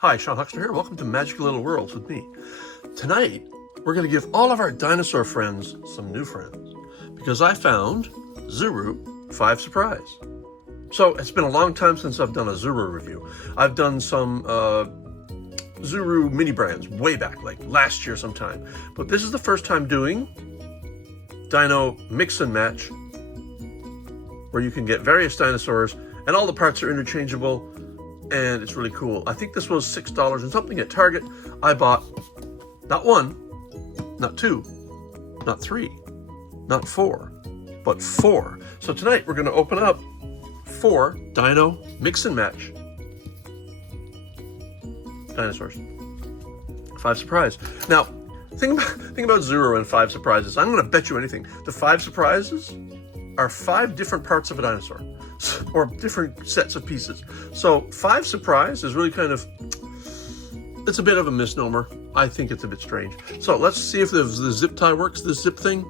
Hi, Sean Huxter here. Welcome to Magical Little Worlds with me. Tonight, we're going to give all of our dinosaur friends some new friends because I found Zuru 5 Surprise. So it's been a long time since I've done a Zuru review. I've done some Zuru mini brands way back, like last year sometime. But this is the first time doing Dino mix and match, where you can get various dinosaurs and all the parts are interchangeable, and it's really cool. I think this was $6 and something at Target. I bought not one, not two, not three, not four, but 4. So tonight we're going to open up 4 Dino mix and match dinosaurs. 5 Surprise. Now, think about Zuru and 5 Surprises. I'm going to bet you anything. The 5 Surprises are 5 different parts of a dinosaur, or different sets of pieces. So 5 Surprise is really kind of, it's a bit of a misnomer. I think it's a bit strange. So let's see if the zip tie works, this zip thing.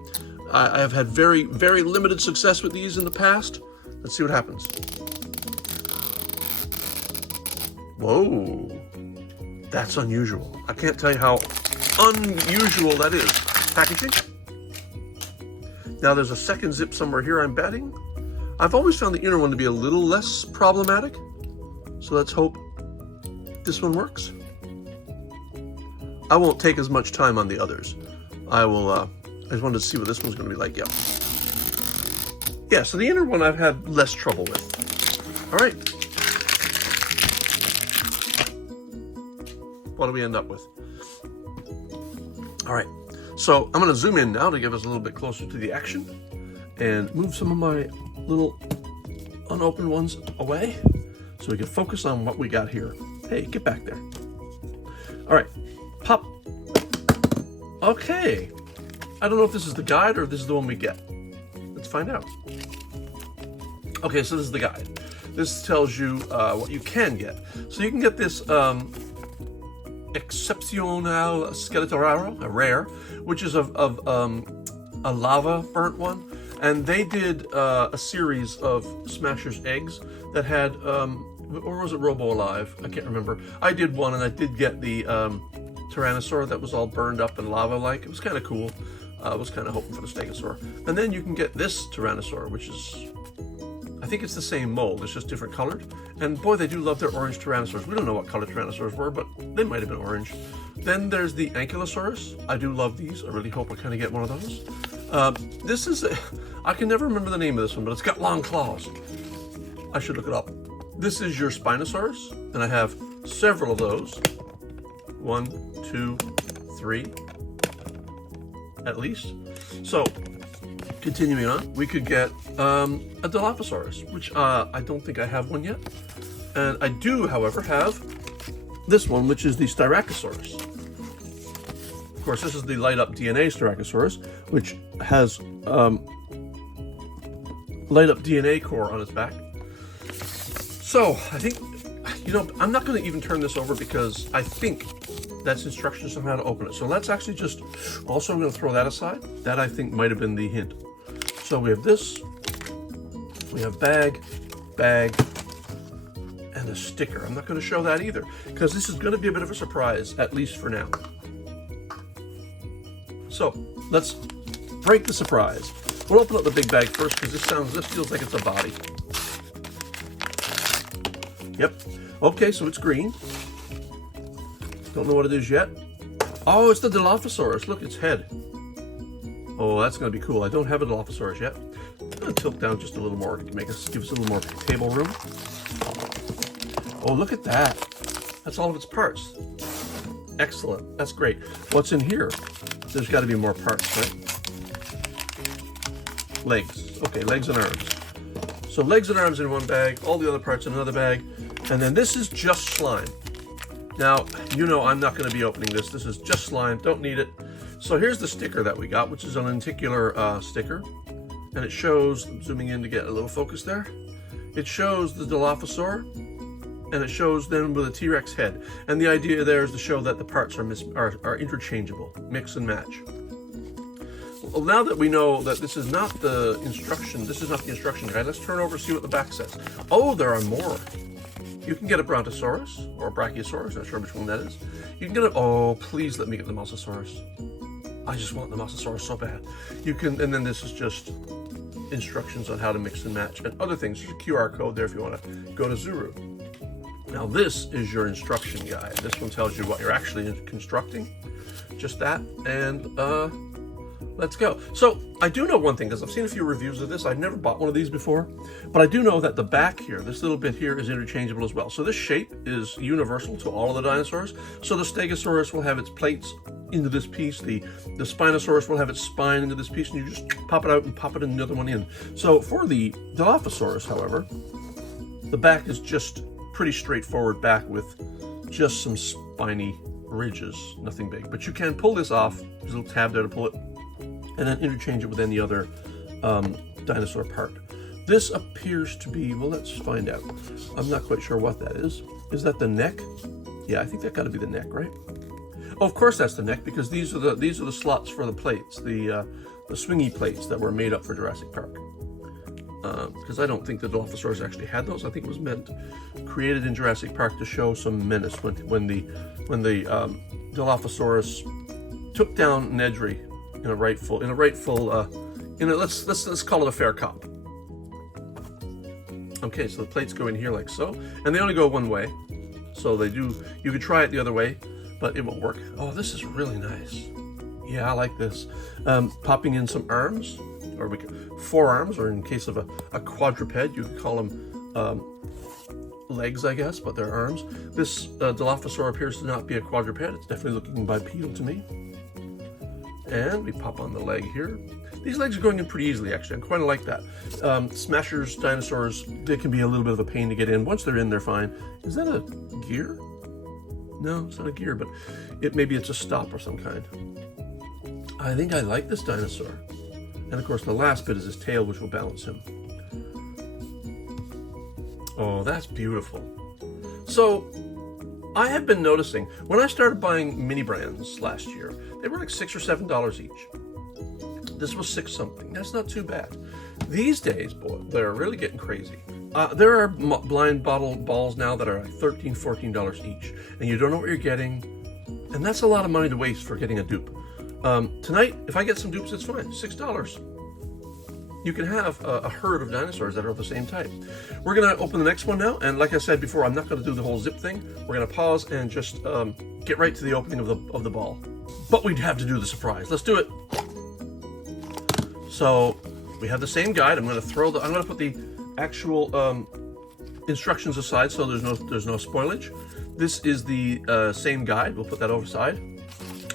I have had very, very limited success with these in the past. Let's see what happens. Whoa, that's unusual. I can't tell you how unusual that is. Packaging. Now there's a second zip somewhere here, I'm betting. I've always found the inner one to be a little less problematic. So let's hope this one works. I won't take as much time on the others. I just wanted to see what this one's going to be like. Yeah, so the inner one I've had less trouble with. All right. What do we end up with? All right. So I'm going to zoom in now to give us a little bit closer to the action and move some of my little unopened ones away so we can focus on what we got here. Hey, get back there. All right, pop. Okay. I don't know if this is the guide or if this is the one we get. Let's find out. Okay, so this is the guide. This tells you what you can get. So you can get this exceptional skeleton, a rare, which is of a lava burnt one, and they did a series of Smashers eggs that had, or was it Robo Alive? I can't remember. I did one, and I did get the Tyrannosaur that was all burned up and lava-like. It was kind of cool. I was kind of hoping for the Stegosaur. And then you can get this Tyrannosaur, which is, I think it's the same mold, it's just different colored. And boy, they do love their orange Tyrannosaurs. We don't know what color Tyrannosaurs were, but they might have been orange. Then there's the Ankylosaurus. I do love these. I really hope I kind of get one of those. This is, I can never remember the name of this one, but it's got long claws. I should look it up. This is your Spinosaurus, and I have several of those. 1, 2, 3, at least. So, continuing on, we could get a Dilophosaurus, which I don't think I have one yet. And I do, however, have this one, which is the Styracosaurus. Of course, this is the light-up DNA Styracosaurus, which has light-up DNA core on its back. So, I think, I'm not going to even turn this over because I think that's instructions on how to open it. So let's actually just, also I'm going to throw that aside. That I think might have been the hint. So we have this, we have bag, and a sticker. I'm not going to show that either because this is going to be a bit of a surprise, at least for now. So let's break the surprise. We'll open up the big bag first because this feels like it's a body. Yep. Okay, so it's green. Don't know what it is yet. Oh, it's the Dilophosaurus. Look, its head. Oh, that's going to be cool. I don't have a Dilophosaurus yet. I'm going to tilt down just a little more to give us a little more table room. Oh, look at that. That's all of its parts. Excellent. That's great. What's in here? There's got to be more parts, right? Legs. Okay, legs and arms. So legs and arms in one bag, all the other parts in another bag, and then this is just slime. Now, I'm not going to be opening this. This is just slime. Don't need it. So here's the sticker that we got, which is a lenticular sticker. And it shows, I'm zooming in to get a little focus there. It shows the Dilophosaur, and it shows them with a T-Rex head. And the idea there is to show that the parts are interchangeable, mix and match. Well, now that we know that this is not the instruction guide, let's turn over and see what the back says. Oh, there are more. You can get a Brontosaurus or a Brachiosaurus, not sure which one that is. You can get a, oh, please let me get the Mosasaurus. I just want the Mosasaurus so bad. You can, and then this is just instructions on how to mix and match and other things. There's a QR code there if you want to go to Zuru. Now this is your instruction guide. This one tells you what you're actually constructing. Just that, and let's go. So I do know one thing, because I've seen a few reviews of this. I've never bought one of these before, but I do know that the back here, this little bit here, is interchangeable as well. So this shape is universal to all of the dinosaurs. So the Stegosaurus will have its plates into this piece, the Spinosaurus will have its spine into this piece, and you just pop it out and pop it in the other one in. So for the Dilophosaurus, however, the back is just pretty straightforward back with just some spiny ridges, nothing big. But you can pull this off, there's a little tab there to pull it, and then interchange it with any other dinosaur part. This appears to be, well, let's find out. I'm not quite sure what that is. Is that the neck? Yeah, I think that got to be the neck, right? Oh, of course that's the neck, because these are the slots for the plates, the swingy plates that were made up for Jurassic Park. Because I don't think the Dilophosaurus actually had those. I think it was created in Jurassic Park to show some menace when the Dilophosaurus took down Nedry let's call it a fair cop. Okay, so the plates go in here like so, and they only go one way. So they do. You could try it the other way, but it won't work. Oh, this is really nice. Yeah, I like this. Popping in some arms, or forearms, or in case of a quadruped, you could call them legs, I guess, but they're arms. This Dilophosaur appears to not be a quadruped. It's definitely looking bipedal to me. And we pop on the leg here. These legs are going in pretty easily, actually. I quite like that. Smashers, dinosaurs, they can be a little bit of a pain to get in. Once they're in, they're fine. Is that a gear? No, it's not a gear, but maybe it's a stop or some kind. I think I like this dinosaur. And of course, the last bit is his tail, which will balance him. Oh, that's beautiful. So, I have been noticing, when I started buying mini brands last year, they were like $6 or $7 each. This was $6 something. That's not too bad. These days, boy, they're really getting crazy. There are blind bottle balls now that are like $13, $14 each, and you don't know what you're getting, and that's a lot of money to waste for getting a dupe. Tonight, if I get some dupes, it's fine. $6. You can have a herd of dinosaurs that are of the same type. We're going to open the next one now, and like I said before, I'm not going to do the whole zip thing. We're going to pause and just get right to the opening of the ball. But we'd have to do the surprise. Let's do it. So we have the same guide. I'm going to put the actual instructions aside, so there's no spoilage. This is the same guide. We'll put that over side.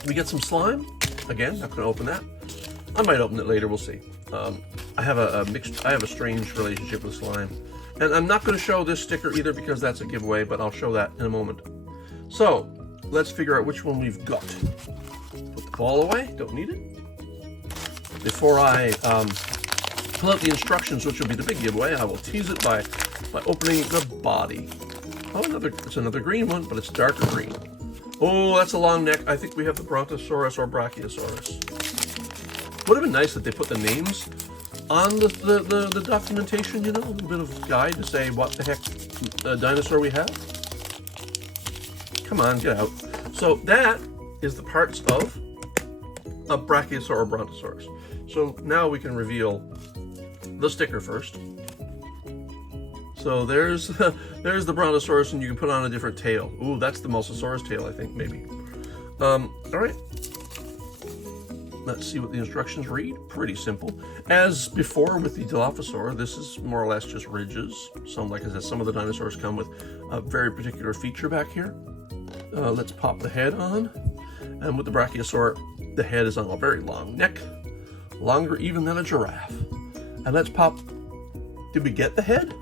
We get some slime. Again, not going to open that. I might open it later. We'll see. I have a strange relationship with slime, and I'm not going to show this sticker either because that's a giveaway. But I'll show that in a moment. So let's figure out which one we've got. Put the ball away. Don't need it. Before I pull out the instructions, which will be the big giveaway, I will tease it by opening the body. Oh, it's another green one, but it's darker green. Oh, that's a long neck. I think we have the Brontosaurus or Brachiosaurus. Would have been nice that they put the names on the documentation, a little bit of guide to say what the heck dinosaur we have. Come on, get out. So that is the parts of a Brachiosaur or Brontosaurus. So now we can reveal the sticker first. So there's the Brontosaurus, and you can put on a different tail. Ooh, that's the Mosasaurus tail, I think, maybe. All right. Let's see what the instructions read. Pretty simple. As before with the Dilophosaur, this is more or less just ridges. Some of the dinosaurs come with a very particular feature back here. Let's pop the head on. And with the Brachiosaur, the head is on a very long neck. Longer even than a giraffe. And let's pop... Did we get the head?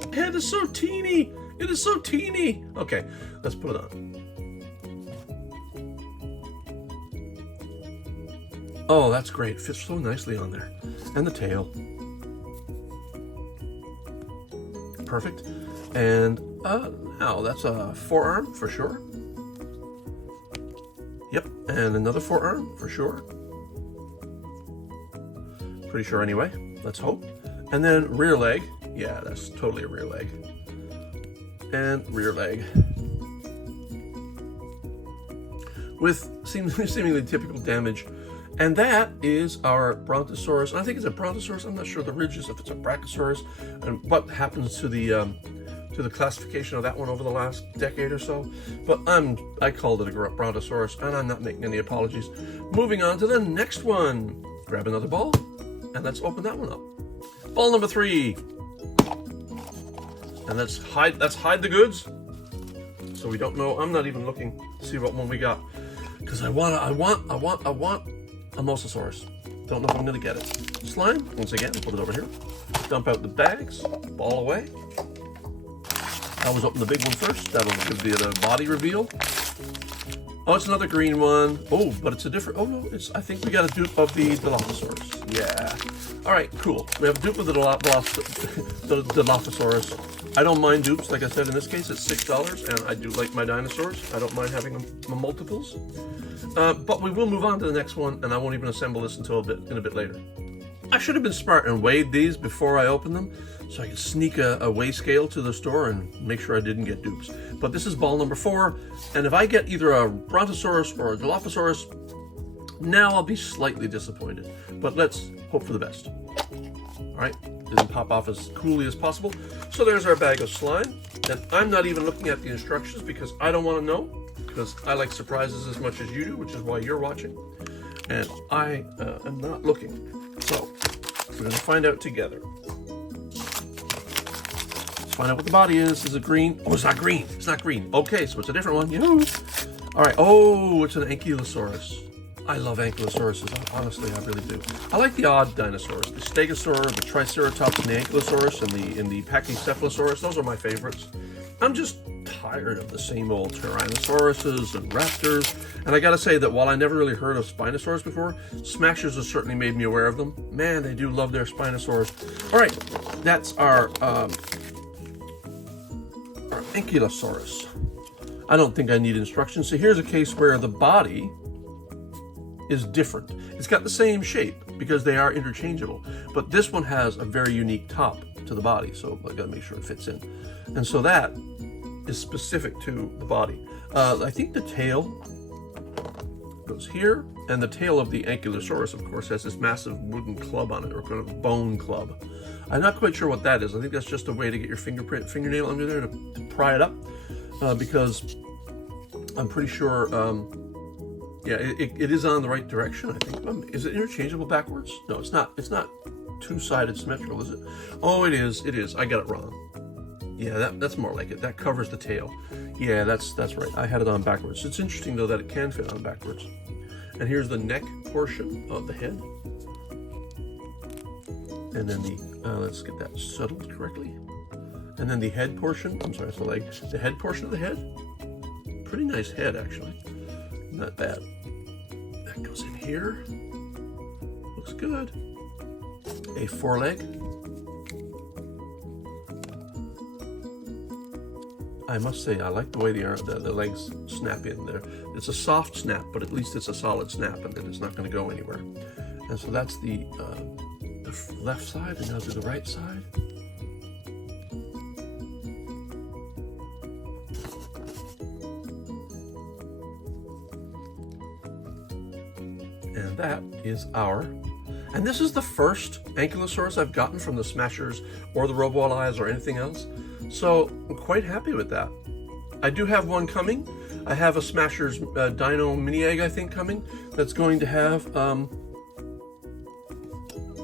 The head is so teeny. It is so teeny. Okay, let's put it on. Oh, that's great. It fits so nicely on there. And the tail. Perfect. And now that's a forearm for sure. Yep, and another forearm for sure. Pretty sure anyway. Let's hope. And then rear leg. Yeah, that's totally a rear leg. and rear leg. With seemingly typical damage. And that is our Brontosaurus. I think it's a Brontosaurus. I'm not sure the ridges if it's a Brachiosaurus, and what happens to the classification of that one over the last decade or so. But I called it a Brontosaurus, and I'm not making any apologies. Moving on to the next one. Grab another ball, and let's open that one up. Ball number 3. And let's hide the goods, so we don't know. I'm not even looking to see what one we got, because I want a Mosasaurus. Don't know if I'm gonna get it. Slime, once again, put it over here. Dump out the bags, ball away. I always open the big one first. That'll give the body reveal. Oh, it's another green one. Oh, but it's a different, oh no, I think we got a dupe of the Dilophosaurus. Yeah. All right, cool. We have a dupe of the Dilophosaurus. I don't mind dupes, like I said, in this case it's $6, and I do like my dinosaurs. I don't mind having them multiples. But we will move on to the next one, and I won't even assemble this until a bit later. I should have been smart and weighed these before I opened them, so I could sneak a weigh scale to the store and make sure I didn't get dupes. But this is ball number 4, and if I get either a Brontosaurus or a Dilophosaurus, now I'll be slightly disappointed. But let's hope for the best. All right, didn't pop off as coolly as possible. So there's our bag of slime. And I'm not even looking at the instructions because I don't want to know, because I like surprises as much as you do, which is why you're watching. And I am not looking. So we're going to find out together. Let's find out what the body is. Is it green? Oh, it's not green. It's not green. Okay, so it's a different one. Yahoo! All right. Oh, it's an Ankylosaurus. I love Ankylosauruses. Honestly, I really do. I like the odd dinosaurs. The Stegosaur, the Triceratops, and the Ankylosaurus, and the Pachycephalosaurus. Those are my favorites. I'm just tired of the same old Tyrannosauruses and Raptors. And I gotta say that while I never really heard of Spinosaurs before, Smashers has certainly made me aware of them. Man, they do love their Spinosaurs. All right, that's our Ankylosaurus. I don't think I need instructions. So here's a case where the body is different. It's got the same shape because they are interchangeable, but this one has a very unique top to the body, so I gotta make sure it fits in. And so that is specific to the body. I think the tail goes here, and the tail of the Ankylosaurus, of course, has this massive wooden club on it, or kind of bone club. I'm not quite sure what that is. I think that's just a way to get your fingernail under there to pry it up, because I'm pretty sure, yeah, it is on the right direction, I think. Is it interchangeable backwards? No, it's not. It's not two-sided symmetrical, is it? Oh, it is. It is. I got it wrong. Yeah, that's more like it. That covers the tail. Yeah, that's right. I had it on backwards. It's interesting, though, that it can fit on backwards. And here's the neck portion of the head. And then let's get that settled correctly. And then the head portion. I'm sorry, it's the leg. The head portion of the head. Pretty nice head, actually. Not bad. That goes in here. Looks good. A foreleg. I must say, I like the way the legs snap in there. It's a soft snap, but at least it's a solid snap, and then it's not going to go anywhere. And so that's the left side, and now do the right side. And that is and this is the first Ankylosaurus I've gotten from the Smashers or the Robo-Allies or anything else. So I'm quite happy with that. I do have one coming. I have a Smashers Dino mini egg, I think, coming that's going to have an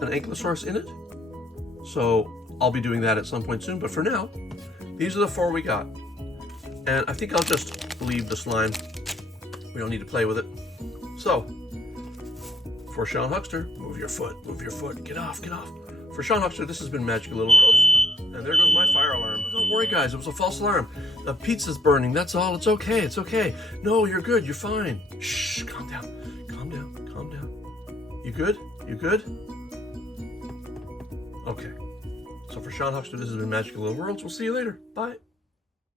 Ankylosaurus in it. So I'll be doing that at some point soon. But for now, these are the 4 we got. And I think I'll just leave the slime. We don't need to play with it. So, for Sean Huckster, move your foot, get off. For Sean Huckster, this has been Magical Little World. And there goes my fire alarm. Don't worry, guys, it was a false alarm. The pizza's burning, that's all. It's okay, it's okay. No, you're good, you're fine. Shh, calm down. You good? Okay. So for Sean Huckster, this has been Magical Little Worlds. We'll see you later. Bye.